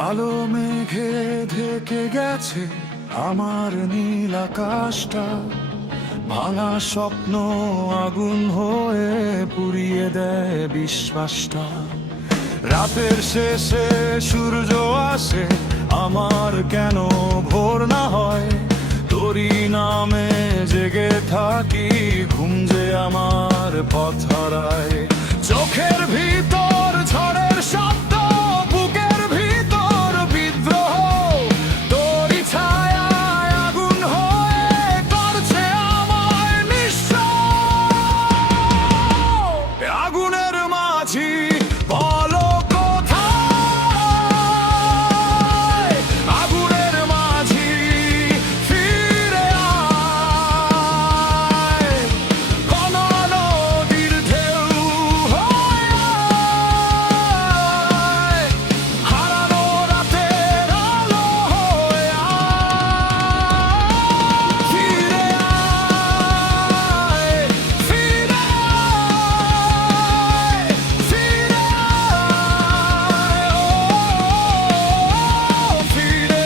কালো মেঘে ঢেকে গেছে আমার নীল আকাশটা, ভাঙা স্বপ্ন আগুন হয়ে পুড়িয়ে দেয় বিশ্বাসটা। রাতের শেষে সূর্য আসে, আমার কেন ভোর না হয়? তোরই নামে জেগে থাকি, ঘুম যে আমার পথ হারায়। চোখের ভিতর ঝড়ের শব্দ, বুকের ভিতর বিদ্রোহ, তোরই ছায়ায় আগুন হয়ে করছে আমায় নিঃস্ব। আগুনের মাঝি বলো কোথায়? আগুনের মাঝি ফিরে আয়, কোন নদীর ঢেউ হয়ে আয়, হারানো রাতের আলো হয়ে আয়, ফিরে আয়, ফিরে আয়, ফিরে আয়, ও ফিরে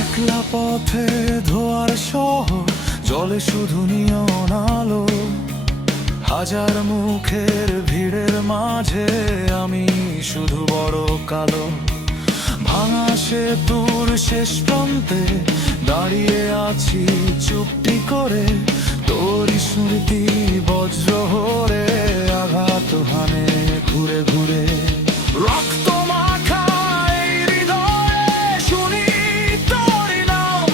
একলা পথে ধোয়ার শহর, জলে শুধু নিয়ন আলো। হাজার মুখের ভিড়ের মাঝে আমি শুধু বড় কালো। ভাঙা সেতুর শেষ প্রান্তে দাঁড়িয়ে আছি চুপটি করে, তোরই স্মৃতি বজ্র হরে আঘাত হানে ঘুরে ঘুরে। রক্ত মাখা এই হৃদয়ে শুনি তোরই নাম,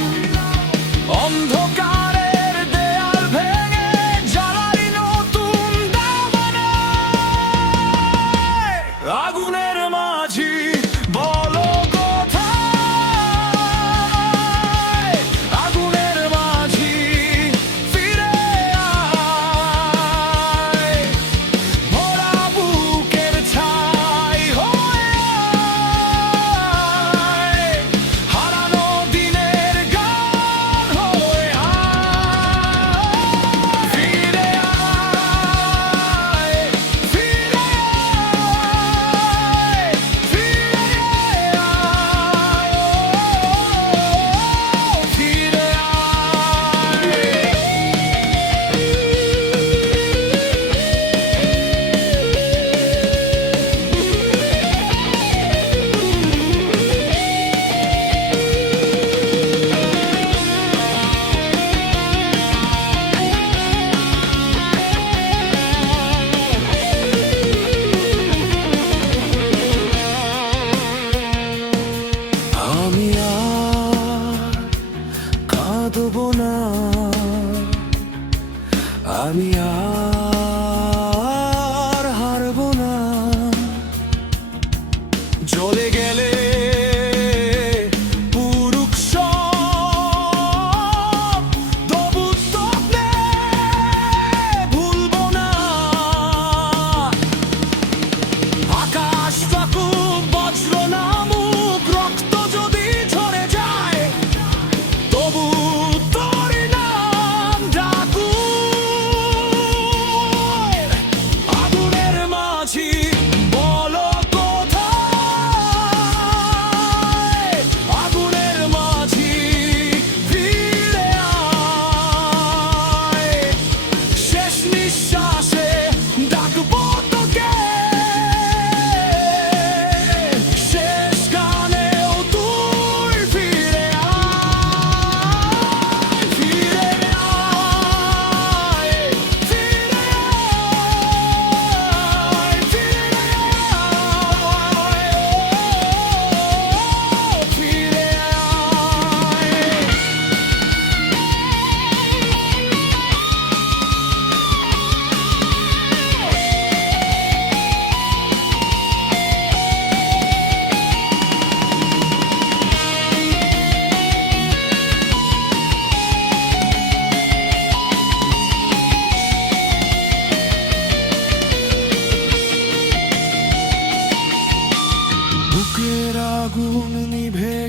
অন্ধকারের দেয়াল ভেঙে জ্বালাই নতুন দামনে। আগুনের মাঝি বলো কোথায়? আগুনের মাঝি ফিরে আয়, ভরা বুকের ছায়া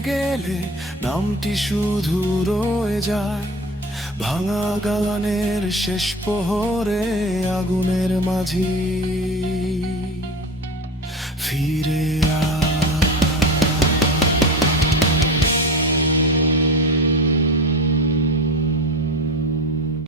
গেলে নামটি শুধু রয়ে যায় ভাঙা গানের শেষ প্রহরে আগুনের মাঝি। ফিরে আয়।